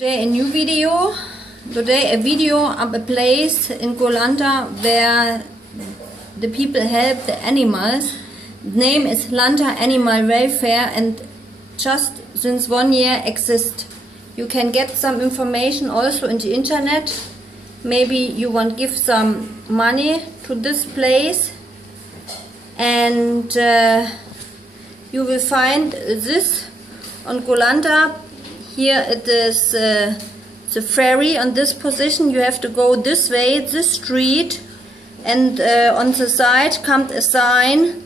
Today a new video. Today a video of a place in Koh Lanta where the people help the animals. The name is Lanta Animal Welfare and just since 1 year exists. You can get some information also in the internet. Maybe you want to give some money to this place, and you will find this on Koh Lanta. Here it is the ferry on this position. You have to go this way, this street, and on the side comes a sign,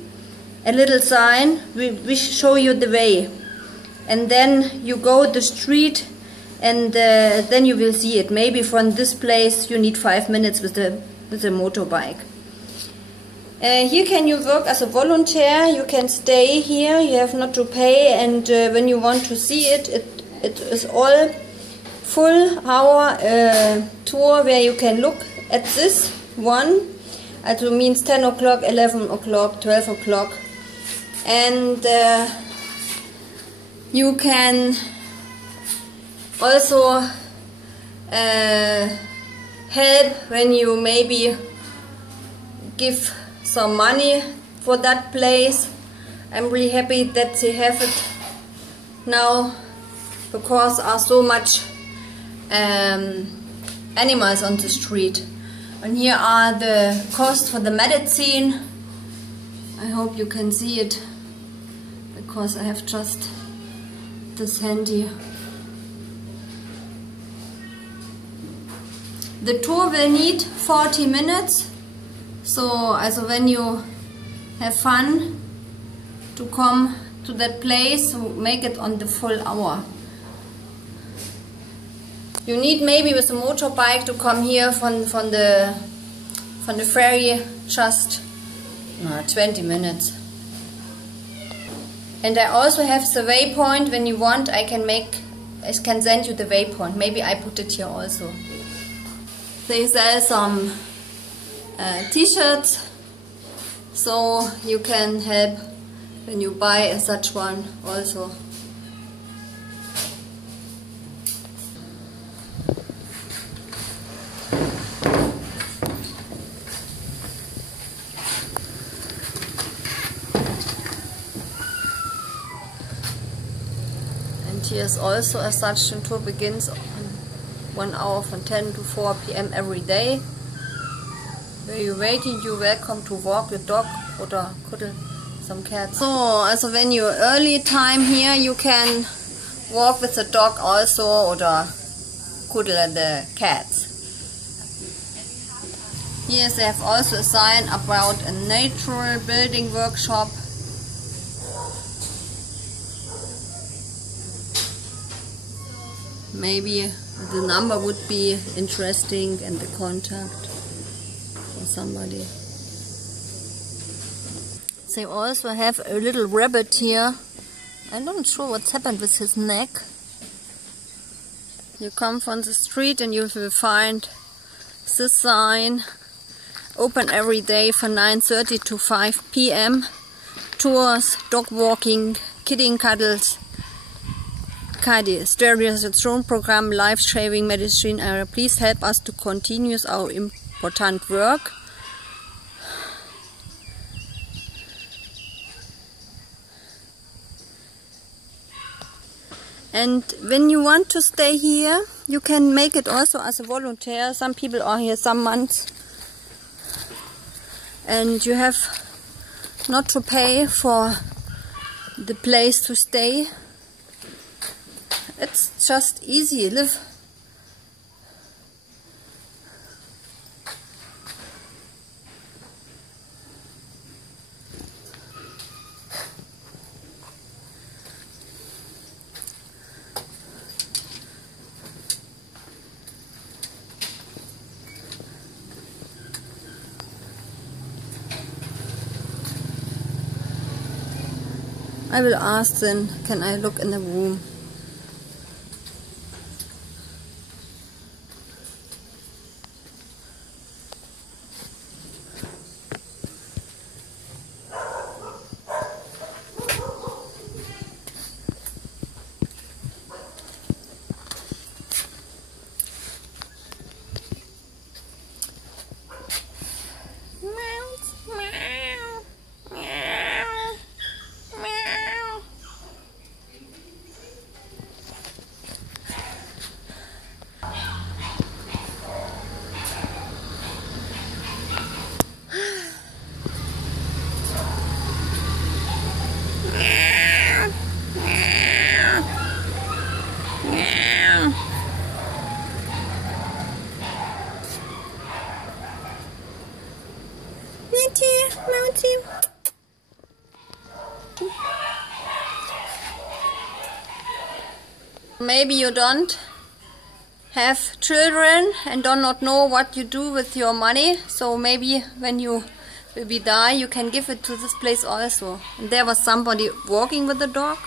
a little sign, we show you the way. And then you go the street and then you will see it. Maybe from this place you need 5 minutes with a motorbike. Here can you work as a volunteer. You can stay here, you have not to pay, and when you want to see it, it is all full hour tour where you can look at this one. It means 10 o'clock, 11 o'clock, 12 o'clock. And you can also help when you maybe give some money for that place. I'm really happy that they have it now, because there are so much animals on the street. And here are the costs for the medicine. I hope you can see it, because I have just this handy. The tour will need 40 minutes, so also when you have fun to come to that place, so make it on the full hour. You need maybe with a motorbike to come here from the ferry just 20 minutes. And I also have the waypoint. When you want, I can send you the waypoint. Maybe I put it here also. They sell some t-shirts, so you can help when you buy such one also. Here's also as such a tour begins on 1 hour from 10 to 4 p.m. every day. Where you're waiting, you're welcome to walk your dog or cuddle some cats. So also when you're early time here, you can walk with the dog also or cuddle the cats. Here they have also a sign about a natural building workshop. Maybe the number would be interesting and the contact for somebody. They also have a little rabbit here. I'm not sure what's happened with his neck. You come from the street and you will find this sign. Open every day from 9:30 to 5 p.m. Tours, dog walking, kidding cuddles. Sterilization program, life-saving medicine area. Please help us to continue our important work. And when you want to stay here, you can make it also as a volunteer. Some people are here some months, and you have not to pay for the place to stay. It's just easy, live. I will ask them, can I look in the room? maybe you don't have children and do not know what you do with your money, so maybe when you will die you can give it to this place also. And there was somebody walking with the dog.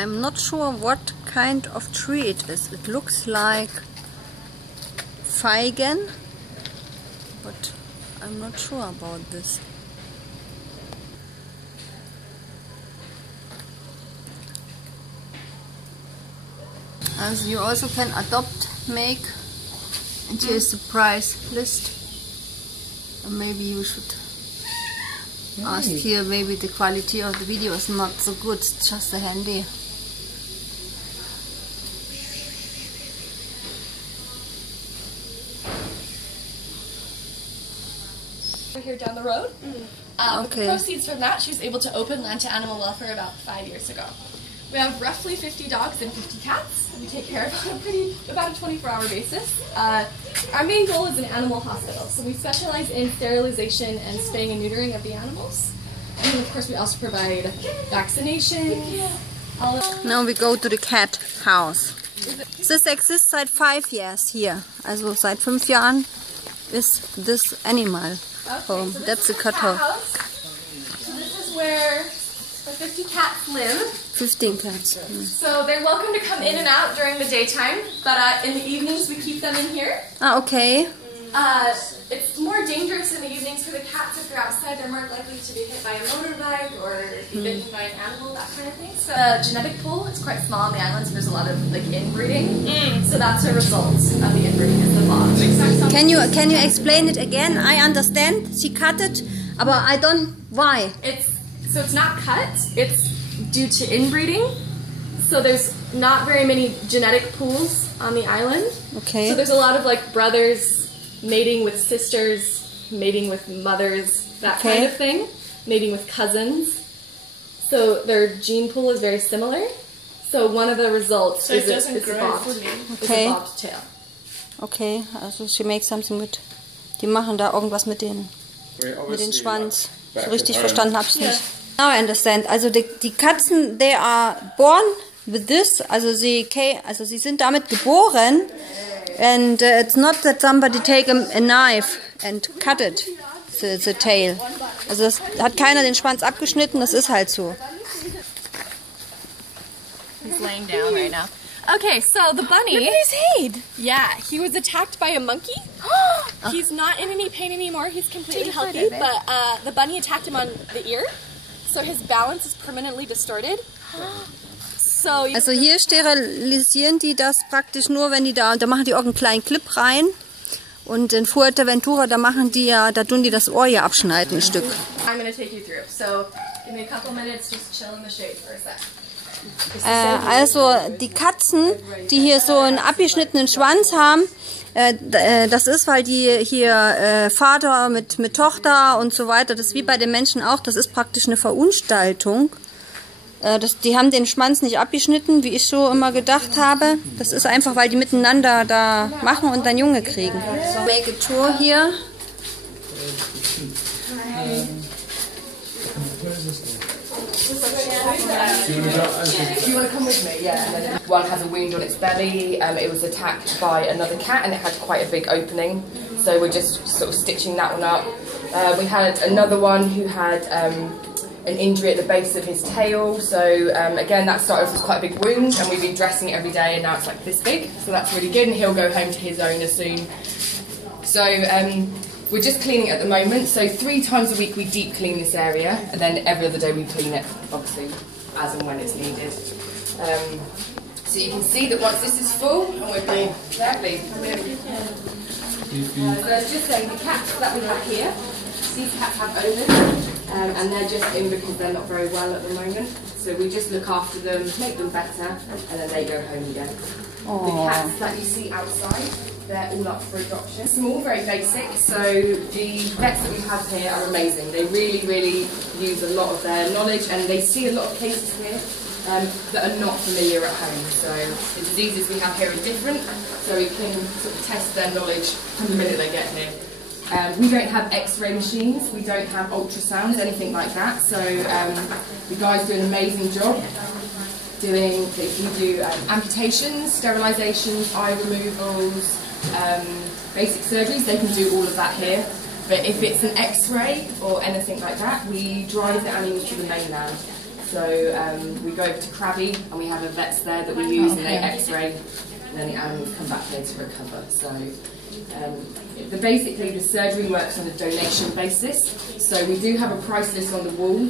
I'm not sure what kind of tree it is. It looks like Feigen, but I'm not sure about this. As you also can adopt, make, and here is the price list. And maybe you should ask here, maybe the quality of the video is not so good, it's just a handy. Here down the road. With the proceeds from that, she was able to open Lanta Animal Welfare about 5 years ago. We have roughly 50 dogs and 50 cats. We take care of on about a 24-hour basis. Our main goal is an animal hospital, so we specialize in sterilization and spaying and neutering of the animals. And then, of course, we also provide vaccinations. Now we go to the cat house. This exists seit 5 years here. Also seit 5 Jahren is this animal. Okay, so that's the cat cat house. So this is where the 50 cats live. 15 cats. So they're welcome to come in and out during the daytime, but in the evenings we keep them in here. Ah, okay. It's more dangerous in the evenings for the cats. If they're outside, they're more likely to be hit by a motorbike or be bitten by an animal, that kind of thing. So the genetic pool is quite small on the islands. There's a lot of inbreeding. So that's a result of the inbreeding is the loss. Can you explain it again? I understand. She cut it, but I don't. Why? It's not cut. It's due to inbreeding. So there's not very many genetic pools on the island. Okay. So there's a lot of brothers mating with sisters, mating with mothers, that kind of thing. Mating with cousins. So their gene pool is very similar. So one of the results is a bobbed tail. Okay, also she makes something with. Die machen da irgendwas mit den Schwanz. So richtig verstanden habe ich nicht. Now I understand. Also die Katzen, they are born with this. Also sie sind damit geboren. And it's not that somebody take a knife and cut it, the tail. Also das hat keiner den Schwanz abgeschnitten, das ist halt so. He's laying down right now. Okay, so the bunny... Look at his head! Yeah, he was attacked by a monkey. He's not in any pain anymore, he's completely healthy, but the bunny attacked him on the ear, so his balance is permanently distorted. Also hier sterilisieren die das praktisch nur, wenn die da machen die irgendeinen kleinen Clip rein Und in Fuerteventura, da machen die ja, da tun die das Ohr ja abschneiden, ein Stück. I'm going to take you through. So, give me a couple minutes, just chill in the shade for a sec. Also die Katzen, die hier so einen abgeschnittenen Schwanz haben, das ist, weil die hier Vater mit Tochter und so weiter, das ist wie bei den Menschen auch, das ist praktisch eine Verunstaltung. Die haben den Schwanz nicht abgeschnitten, wie ich so immer gedacht habe. Das ist einfach, weil die miteinander da machen und dann Junge kriegen. So, make a tour hier. Do you want to come with me? Yeah. And then one has a wound on its belly. It was attacked by another cat and it had quite a big opening. So we're just sort of stitching that one up. We had another one who had an injury at the base of his tail. So again, that started off as quite a big wound and we've been dressing it every day and now it's like this big. So that's really good and he'll go home to his owner soon. So we're just cleaning it at the moment. So 3 times a week we deep clean this area and then every other day we clean it, obviously, as and when it's needed. So you can see that once this is full, and we're being lovely. So it's just saying the cats that we have here, these cats have owners, and they're just in because they're not very well at the moment. So we just look after them, make them better, and then they go home again. Aww. The cats that you see outside, they're all up for adoption. Small, very basic, so the vets that we have here are amazing. They really, really use a lot of their knowledge and they see a lot of cases here that are not familiar at home. So the diseases we have here are different, so we can sort of test their knowledge from the minute they get here. We don't have x-ray machines, we don't have ultrasounds, anything like that, so the guys do an amazing job. If you do amputations, sterilisations, eye removals, basic surgeries, they can do all of that here. But if it's an X-ray or anything like that, we drive the animals to the mainland. So we go over to Krabi and we have a vets there that we use and they X-ray and then the animals come back here to recover. So basically the surgery works on a donation basis. So we do have a price list on the wall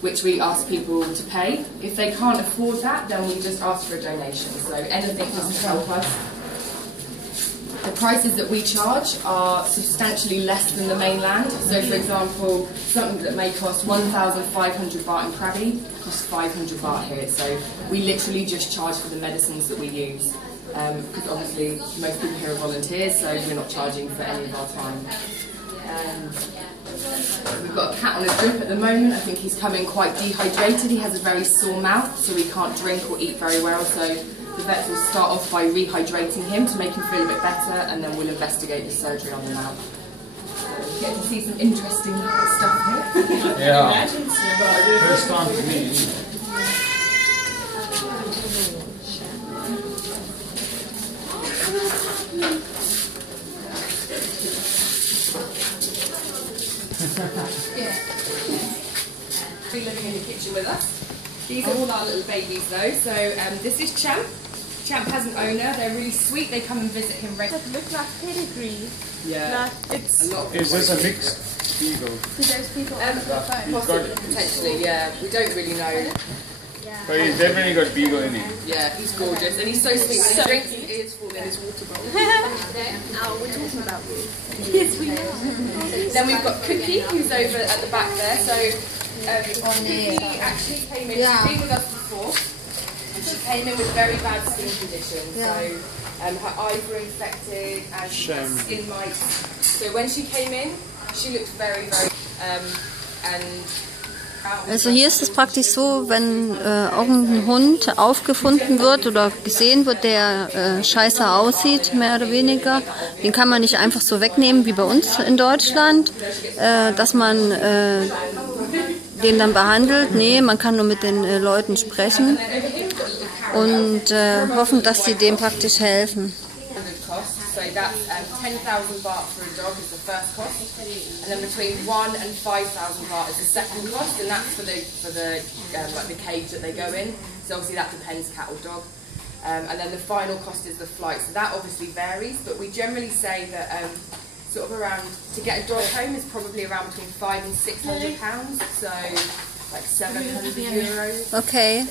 which we ask people to pay. If they can't afford that, then we just ask for a donation. So anything just to help us. The prices that we charge are substantially less than the mainland. So for example, something that may cost 1,500 baht in Krabi costs 500 baht here. So we literally just charge for the medicines that we use. Because obviously most people here are volunteers, so we're not charging for any of our time. We've got a cat on a drip at the moment. I think he's coming quite dehydrated. He has a very sore mouth, so he can't drink or eat very well. So the vets will start off by rehydrating him to make him feel a bit better, and then we'll investigate the surgery on the mouth. So you get to see some interesting stuff here. Yeah, first time for me. Yeah. Be living in the kitchen with us. These are all our little babies though. So this is Champ. Champ has an owner. They're really sweet. They come and visit him regularly. It looks like pedigree. Yeah. It's a lot of Is this a mixed beagle? there's people possibly, potentially, yeah. We don't really know. But he's definitely got beagle in him. Yeah, he's gorgeous and he's so sweet. When he drinks, he is full in his water bowl. we're talking about you. Yes, we know. Then we've got Cookie, who's over at the back there. So Cookie actually came in. She's been with us before. And she came in with very bad skin conditions. So her eyes were infected and she had skin mites. So when she came in, she looked very, very Also hier ist es praktisch so, wenn irgendein Hund aufgefunden wird oder gesehen wird, der scheiße aussieht, mehr oder weniger, den kann man nicht einfach so wegnehmen wie bei uns in Deutschland, dass man den dann behandelt. Nee, man kann nur mit den Leuten sprechen und hoffen, dass sie dem praktisch helfen. So that's 10,000 baht for a dog is the first cost, and then between 1,000 and 5,000 baht is the second cost, and that's for the like the cage that they go in. So obviously that depends, cat or dog. And then the final cost is the flight. So that obviously varies, but we generally say that sort of around to get a dog home is probably around between £500 and £600. So like 700 euros. Okay.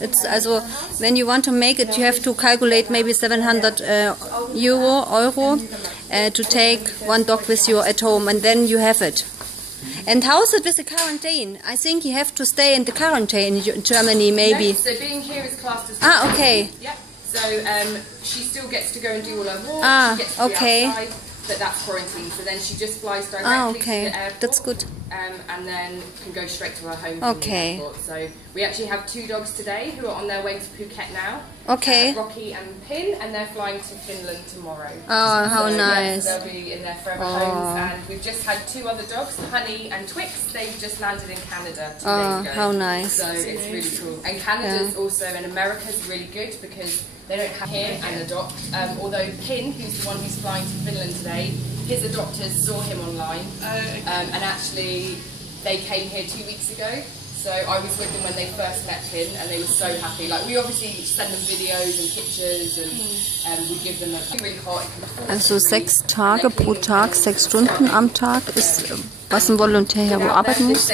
It's also, when you want to make it, you have to calculate maybe 700 euro to take one dog with you at home, and then you have it. And how is it with the quarantine? I think you have to stay in the quarantine in Germany, maybe. No, so being here is classed as okay. Yeah. So she still gets to go and do all her walks. She gets to okay. be outside, but that's quarantine. So then she just flies directly okay. to the airport. That's good. And then can go straight to her home okay. from the airport. So we actually have 2 dogs today who are on their way to Phuket now. Okay. Rocky and Pin, and they're flying to Finland tomorrow. Oh, how so, nice. They'll be in their forever homes. And we've just had 2 other dogs, Honey and Twix. They've just landed in Canada 2 days ago. How nice. So it's really cool. And Canada's also, and America's really good because they don't have him and adopt. Although Pin, who's the one who's flying to Finland today, his adopters saw him online. And actually, they came here 2 weeks ago. So I was with them when they first met Pin, and they were so happy. Like, we obviously send them videos and pictures, and we give them a really hot. Also 6 Tage pro Tag, 6 Stunden am Tag ist, was ein Volontär hier wo arbeiten muss.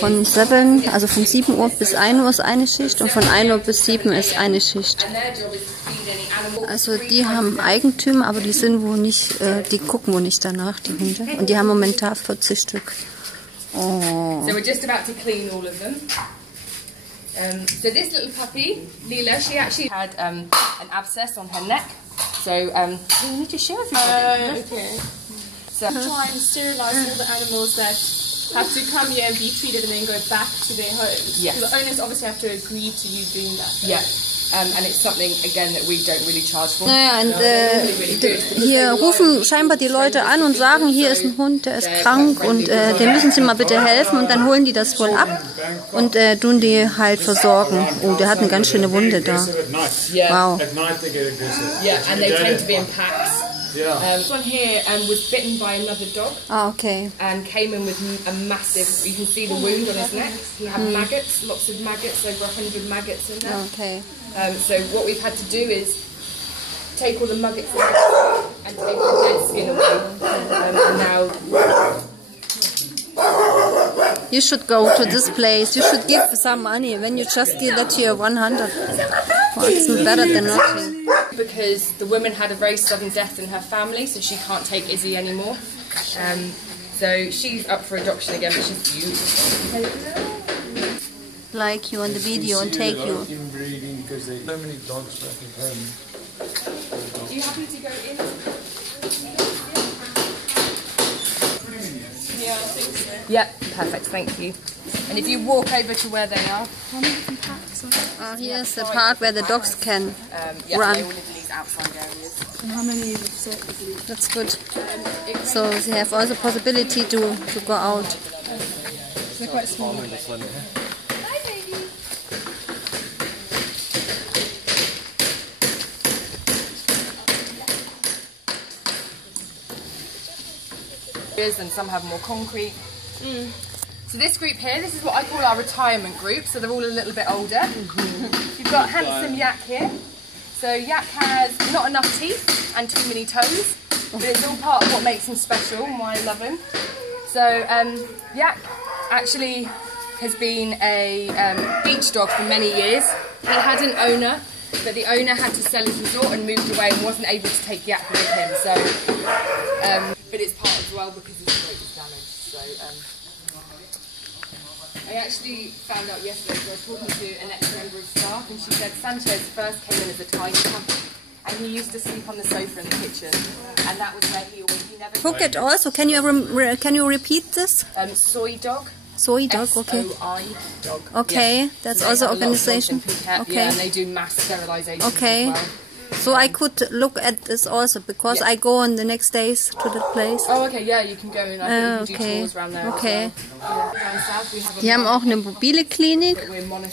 Von 7, also von 7 Uhr bis 1 Uhr ist eine Schicht und von 1 Uhr bis 7 ist eine Schicht. Also die haben Eigentümer, aber die sind wohl nicht, die gucken wohl nicht danach, die Hunde. Und die haben momentan 40 Stück. Oh. So we're just about to clean all of them. So this little puppy, Lila, she actually had an abscess on her neck. So you need to show everybody. Okay. So try and sterilise all the animals that have to come here and be treated and then go back to their homes. Yes. The owners obviously have to agree to you doing that. Though. Yeah. And it's something, again, that we don't really charge for. Naja, und hier rufen scheinbar die Leute an und sagen, hier ist ein Hund, der ist krank und dem müssen Sie mal bitte helfen, und dann holen die das wohl ab und tun die halt versorgen. Oh, der hat eine ganz schöne Wunde da. Wow. Yeah, and they tend to be in packs. This one here was bitten by another dog. Okay. And came in with a massive, you can see the wound on his neck. He had maggots, lots of maggots, over 100 maggots in there. Okay. So what we've had to do is take all the maggots and take the dead skin away. And now you should go to this place. You should give some money when you just give that here 100. Well, it's better than nothing. Because the woman had a very sudden death in her family, so she can't take Izzy anymore. So she's up for adoption again, which is beautiful. Like you on the video and take you. Inbreeding because there's so many dogs back at home. Are you happy to go in? Yeah, I think so. Yeah, perfect, thank you. And if you walk over to where they are, how many different packs are there? Here's the park where the dogs can yeah, run. they all live in these outside areas. And how many have you said? That's good. So they have also possibility to go out. They're quite small. Hi, baby. And some have more concrete. So this group here, this is what I call our retirement group, so they're all a little bit older. You've got handsome Yak here. So Yak has not enough teeth and too many toes, but it's all part of what makes him special and why I love him. So Yak actually has been a beach dog for many years. He had an owner, but the owner had to sell his resort and moved away and wasn't able to take Yak with him. So, but it's part as well because his throat was damaged. So. I actually found out yesterday, so I was talking to an ex-member of staff, and she said Sanchez first came in as a tiny puppy, and he used to sleep on the sofa in the kitchen, and that was where he never... Phuket also, can you repeat this? Soy dog. Soy dog, okay. S-O-I dog. Okay, yeah. that's so also organization. Okay. Yeah, and they do mass sterilisation okay. as well. So I could look at this also, because I go on the next days to that place. Oh, okay, yeah, you can go and I think you can do tours around there. Okay. Well. Die haben auch eine mobile Klinik,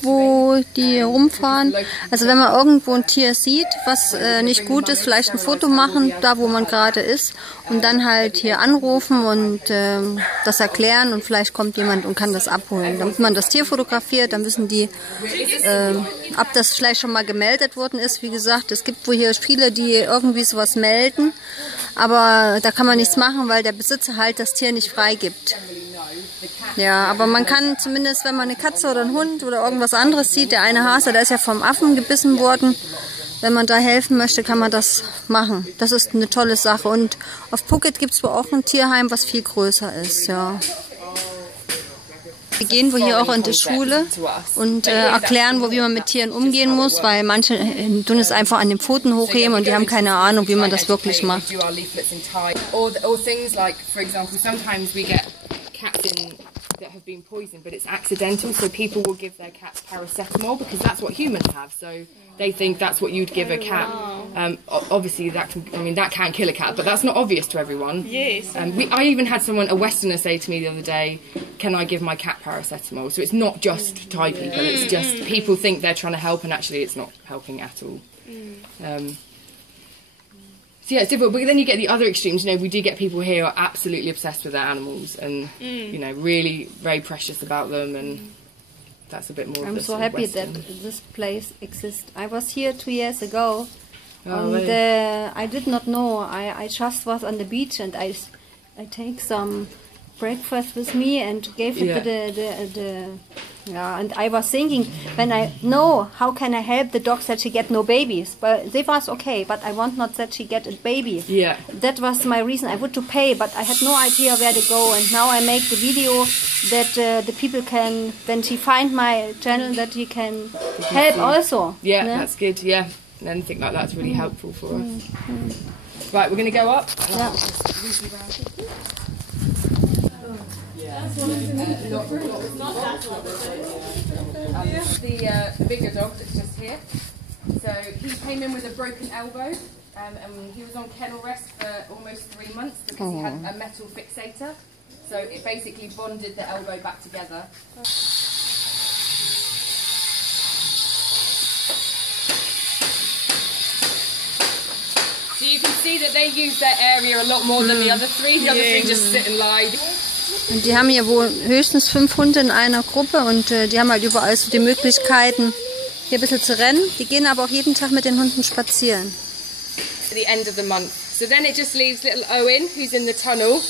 wo die rumfahren. Also wenn man irgendwo ein Tier sieht, was nicht gut ist, vielleicht ein Foto machen, da wo man gerade ist, und dann halt hier anrufen und das erklären, und vielleicht kommt jemand und kann das abholen. Damit man das Tier fotografiert, dann müssen die ob das vielleicht schon mal gemeldet worden ist. Wie gesagt, es gibt wohl hier viele, die irgendwie sowas melden, aber da kann man nichts machen, weil der Besitzer halt das Tier nicht freigibt. Ja, aber man kann zumindest, wenn man eine Katze oder einen Hund oder irgendwas anderes sieht, der eine Hase, der ist ja vom Affen gebissen worden, wenn man da helfen möchte, kann man das machen. Das ist eine tolle Sache. Und auf Phuket gibt es wohl auch ein Tierheim, was viel größer ist, ja. Wir gehen wohl hier auch in die Schule und erklären, wie man mit Tieren umgehen muss, weil manche tun es einfach an den Pfoten hochheben und die haben keine Ahnung, wie man das wirklich macht. That have been poisoned, but it's accidental, so people will give their cats paracetamol because that's what humans have, so they think that's what you'd give a cat. Obviously that can kill a cat, but that's not obvious to everyone. Yes. I even had a Westerner say to me the other day, can I give my cat paracetamol? So it's not just Thai people, it's just people think they're trying to help and actually it's not helping at all. So yeah, it's difficult, but then you get the other extremes. We do get people here who are absolutely obsessed with their animals and, really very precious about them, and that's a bit more. I'm so happy that this place exists. I was here 2 years ago, and really? I did not know. I just was on the beach and I take some breakfast with me and gave it to and I was thinking, when I know how can I help the dogs that she get no babies, but they was okay, but I want not that she get a baby. Yeah. That was my reason. I would to pay, but I had no idea where to go, and now I make the video that the people can, when she find my channel, that he can help also. Yeah, that's good. Yeah, and anything like that's really helpful for us. Right, we're going to go up. Yeah. The bigger dog that's just here. So he came in with a broken elbow, and he was on kennel rest for almost 3 months because he had a metal fixator. So it basically bonded the elbow back together. So you can see that they use their area a lot more than the other three. The other three just sit and lie. Und die haben hier wohl höchstens 5 Hunde in einer Gruppe und die haben halt überall so die Möglichkeiten, hier ein bisschen zu rennen. Die gehen aber auch jeden Tag mit den Hunden spazieren. At the end of the month. So then it just leaves little Owen, who's in the tunnel.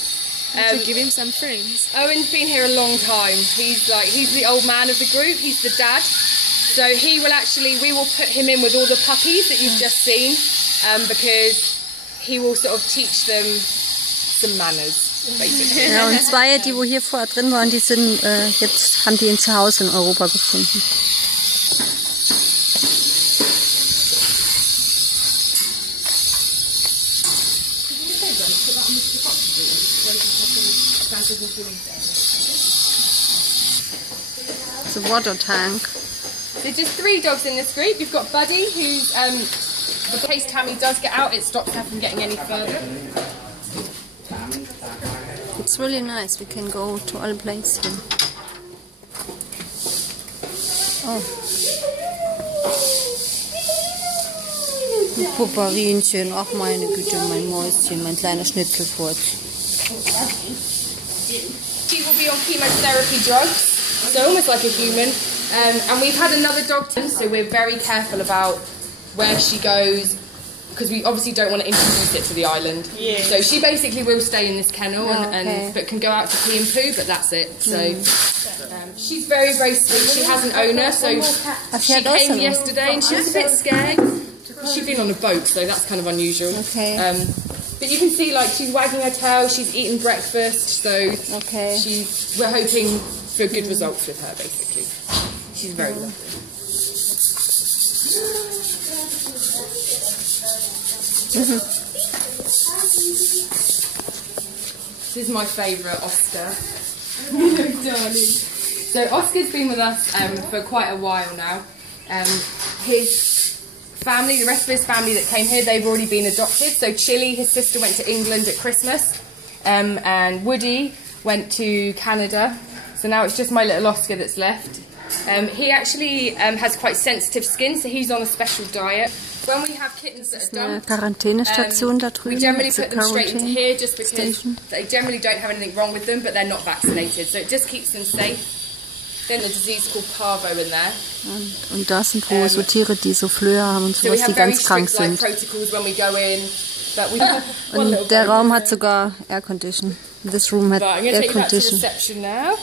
To give him some friends. Owen's been here a long time. He's the old man of the group. He's the dad. So we will put him in with all the puppies that you've just seen, because he will sort of teach them some manners. Ja, und 2, die wo hier vorher drin waren, die sind jetzt haben die ein Zuhause in Europa gefunden. It's a water tank. There's just 3 dogs in this group. You've got Buddy, who's in case Tammy does get out, it stops her from getting any further. It's really nice. We can go to all places here. Oh. Ein Pupparinchen. Ach meine Güte, mein Mäuschen, mein kleiner Schnitzelfurz. She will be on chemotherapy drugs, so almost like a human. And we've had another dog too, so we're very careful about where she goes, because we obviously don't want to introduce it to the island. Yeah. So she basically will stay in this kennel but can go out to pee and poo, but that's it. So she's very, very sweet. She has an owner, so she came yesterday and she was a bit scared. She's been on a boat, so that's kind of unusual. Okay. But you can see, she's wagging her tail, she's eating breakfast, so we're hoping for good results with her, basically. She's very lovely. This is my favourite, Oscar. Darling. So Oscar's been with us for quite a while now. His family, the rest of his family that came here, they've already been adopted. So Chili, his sister, went to England at Christmas, and Woody went to Canada. So now it's just my little Oscar that's left. He actually has quite sensitive skin, so he's on a special diet. When we have kittens that are Quarantänestation da drüben. We generally put them straight into here just because they generally don't have anything wrong with them, but they're not vaccinated, so it just keeps them safe. Then the disease called parvo in there. Und das sind wohl so Tiere, die so Flöhe haben und sowas, die ganz krank sind. Protocols when we go in. Und der Raum hat sogar Air Condition. This room hat Right, I'm going to Air take you back to Condition. reception now.